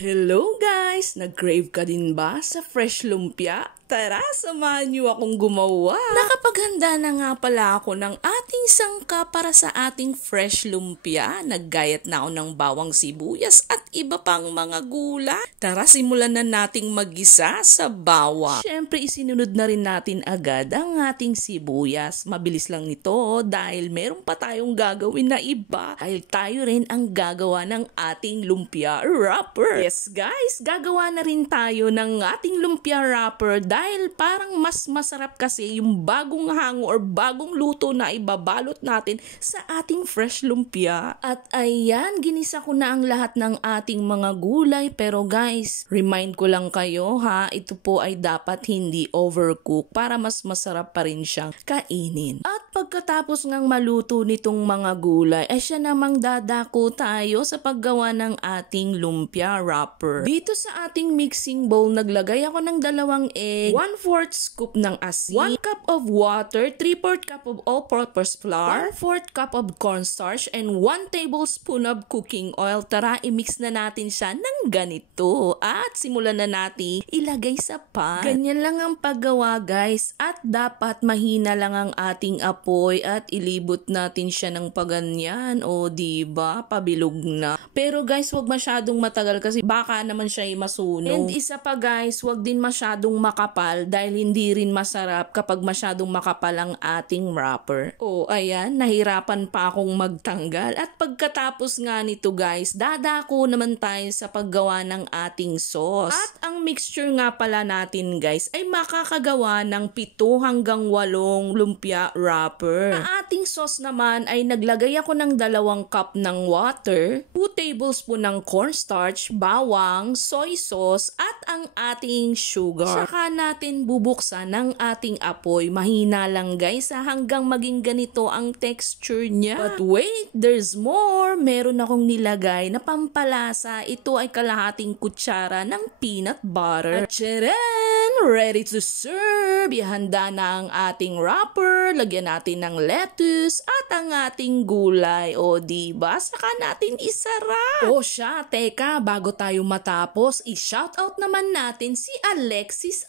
Hello guys! Nag-crave ka din ba sa fresh lumpia? Tara, samahan niyo akong gumawa! Nakapaghanda na nga pala ako ng ating sangka para sa ating fresh lumpia. Naggayat na ako ng bawang sibuyas at iba pang mga gulay. Tara, simulan na nating maggisa sa bawang. Siyempre, isinunod na rin natin agad ang ating sibuyas. Mabilis lang nito dahil meron pa tayong gagawin na iba. Dahil tayo rin ang gagawa ng ating lumpia wrapper. Yes guys, gagawa na rin tayo ng ating lumpia wrapper dahil parang mas masarap kasi yung bagong hango or bagong luto na ibabalot natin sa ating fresh lumpia. At ayan, ginisa ko na ang lahat ng ating mga gulay. Pero guys, remind ko lang kayo ha, ito po ay dapat hindi overcook para mas masarap pa rin siyang kainin. At pagkatapos ngang maluto nitong mga gulay, ay siya namang dadako tayo sa paggawa ng ating lumpia wrapper. Dito sa ating mixing bowl, naglagay ako ng 2 egg, 1/4 scoop ng asin, 1 cup of water, 3/4 cup of all-purpose flour, 1/4 cup of cornstarch, and 1 tablespoon of cooking oil. Tara, i-mix na natin siya ng ganito. At simulan na natin ilagay sa pan. Ganyan lang ang paggawa guys. At dapat mahina lang ang ating apoy at ilibot natin siya ng paganyan. O diba, pabilog na. Pero guys, wag masyadong matagal kasi baka naman siya ay masunog. And isa pa guys, wag din masyadong makapal dahil hindi rin masarap kapag masyadong makapal ang ating wrapper. O ayan, nahirapan pa akong magtanggal. At pagkatapos nga nito guys, dadako naman tayo sa paggawa ng ating sauce. At ang mixture nga pala natin guys ay makakagawa ng 7 hanggang 8 lumpia wrapper. Ang ating sauce naman ay naglagay ako ng 2 cup ng water, 2 tablespoon ng cornstarch, bawang, soy sauce, at ang ating sugar. Saka natin bubuksan ng ating apoy. Mahina lang guys hanggang maging ganito ang texture niya. But wait, there's more! Meron akong nilagay na pampalasa. Ito ay kalahating kutsara ng peanut butter. At tcharan! Ready to serve! Ihanda na ang ating wrapper. Lagyan natin ng lettuce at ang ating gulay. O diba? Saka natin isara. O siya, teka, bago tayo matapos, i-shoutout naman natin si Alexis.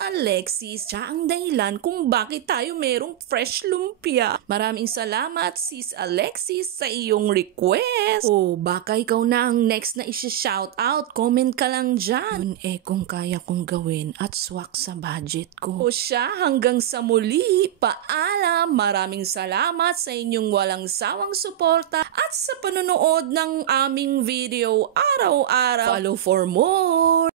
Siya ang dahilan kung bakit tayo merong fresh lumpia. Maraming salamat sis Alexis sa iyong request. O baka ikaw na ang next na i-shoutout. Comment ka lang dyan. Yun kung kaya kong gawin at swak sa budget ko. O siya, hanggang sa muli, paalam. Maraming salamat sa inyong walang sawang suporta at sa panonood ng aming video araw-araw. Follow for more.